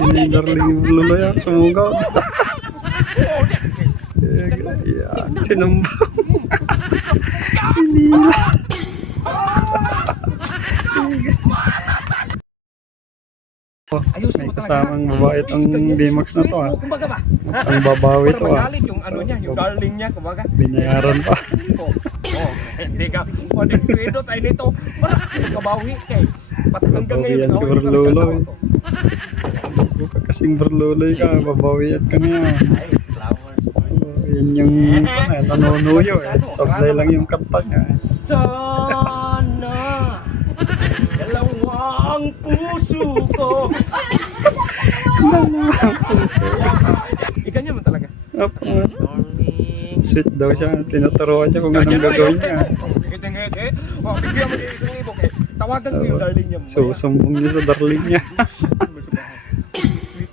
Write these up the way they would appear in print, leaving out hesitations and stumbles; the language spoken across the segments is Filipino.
Ini darling lolo ya, semoga. Ya, sinumba. Ini. Ayusin May mo talaga. kasamang babae itong D-Max na to ah. Kumbaga ba? Ang babawi to ah. Magalit yung ano niya, yung darling niya, kumbaga. Binayaran pa. Oh, hindi ka. O, di pwede tayo nito. Wala, kabawi kay. Pati hanggang ngayon. Babawian si Berlolo eh. Kasing Berlolo ka, babawian ka niya. Ay, flowers for you. Yan yung nanonuyo eh. Sablay lang yung kanta niya. Sana dalawang puso ko. Ikan niya man talaga. Morning. Sweet daw siya. Tinuturuan siya kung anong gagawin niya. Oh, bigyan mo niya isang ibok eh. Tawagan ko yung darling niya. Susumbong niya sa darling niya. Sweet.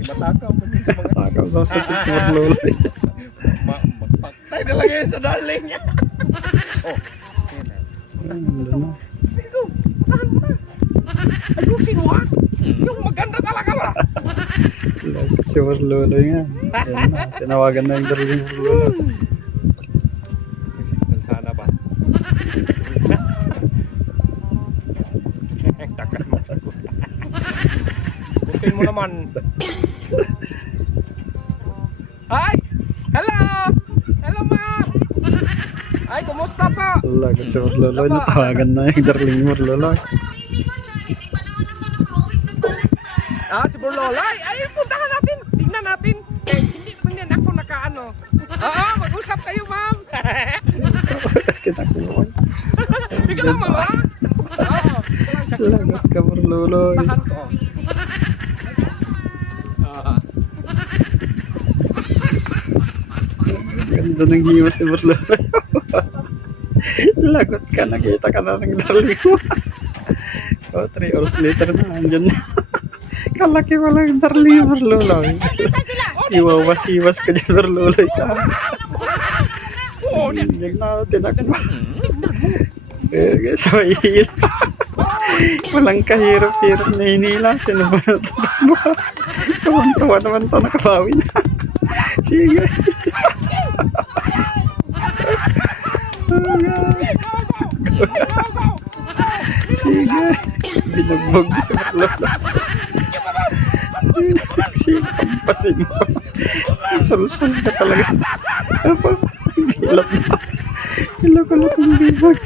Imatakaw mo niya sa mga Takaw daw sa si Berlolo. magpaktay na lang yan sa darling niya. Oh, yan na. Ikaw, putahan mo na. Ayusin mo ha. Yung maganda talaga ba? Si Berlolo nga. Yan na. Tinawagan na yung darling Berlolo. Sana ba? Takas mo. Butin mo naman. Ay! Hello! Hello, ma'am! Ay, kumusta po? Lagot si Berlolo. Natawagan na yung darling Berlolo. Si Berlolo. Ay, puntahan natin. Tingnan natin. Eh, hindi ko niyan ako nakaano. Oo, mag-usap kayo, ma'am. Kinakuha. Hindi ka lang, mama. Oo. Lagot ka Berlolo. Tahan ko. Ganda ng hiwas ni Berlolo. Lagot ka, nakita ka na ng darling mo. 3 hours later na, andyan na. Kalaki pala yung darling ni Berlolo. Iwawas-iwas ka dyan Berlolo. Diyan na, tinakma. Sa ihil. Walang kahirap-hirap na hinila. Sino ba natin ba? Tuwan-tuwa naman ito, nakabawi na. Sige. Sige. Binugbog sa Berlolo. Sige, pampasin mo. Salusan ka talaga. Hilap na. Hilap ko na itong D-Max.